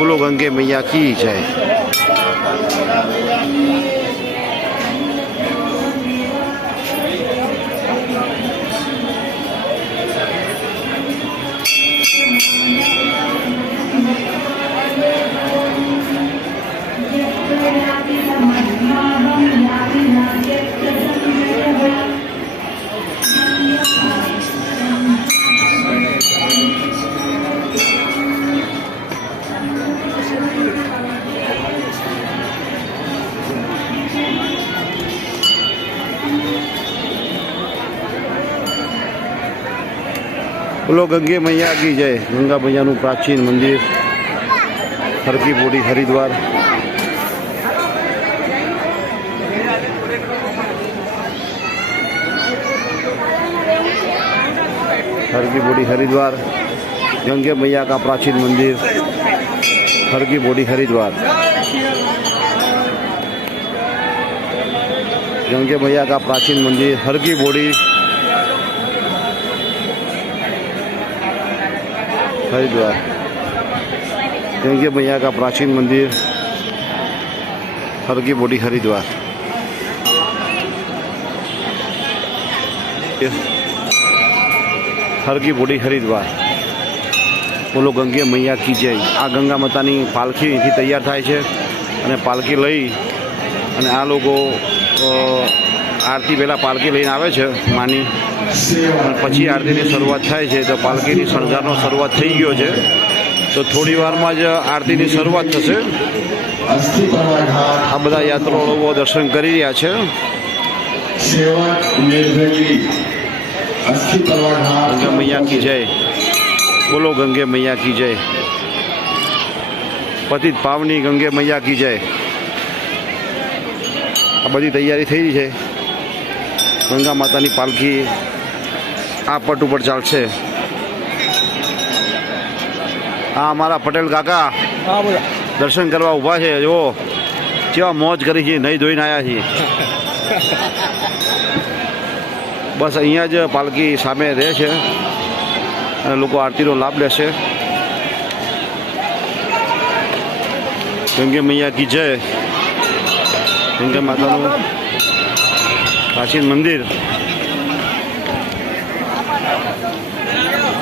बोलो गंगे मैया की जय। बोलो गंगे मैया की जय। गंगा मैया नु प्राचीन मंदिर हर की पौड़ी हरिद्वार। हर की पौड़ी हरिद्वार गंगे मैया का प्राचीन मंदिर हर की पौड़ी हरिद्वार। गंगे मैया का प्राचीन मंदिर हर की पौड़ी हरिद्वार। गंगे मैया का प्राचीन मंदिर हर की पौड़ी हरिद्वार। हर की पौड़ी हरिद्वार। बोलो गंगे मैया की जय। आ गंगा मातानी पालखी અહીંથી તૈયાર થાય છે અને પાલખી લઈ અને આ લોકો આરતી પહેલાં પાલખી લઈને આવે છે માની, પછી આરતીની શરૂઆત થાય છે। તો પાલખીની શણગારનો શરૂઆત થઈ ગયો છે, તો થોડી વારમાં જ આરતીની શરૂઆત થશે। આ બધા યાત્રાળુઓ દર્શન કરી રહ્યા છે। गंगा मैया की जय। बोलो गंगे मैया की जय। पतित पावनी गंगे मैया की जय। आ बड़ी तैयारी थई रही है। गंगा मातानी पालखी आ पट पर चालशे। आ अमारा पटेल काका दर्शन करवा उभा है। जो केवा मौज करी छे, नहीं धोईने आया छे। बस अहींया ज पालकी सामे रहे छे अने लोको आरतीनो लाभ लेशे। गंगे मैया की जय। गंगा मातानुं प्राचीन मंदिर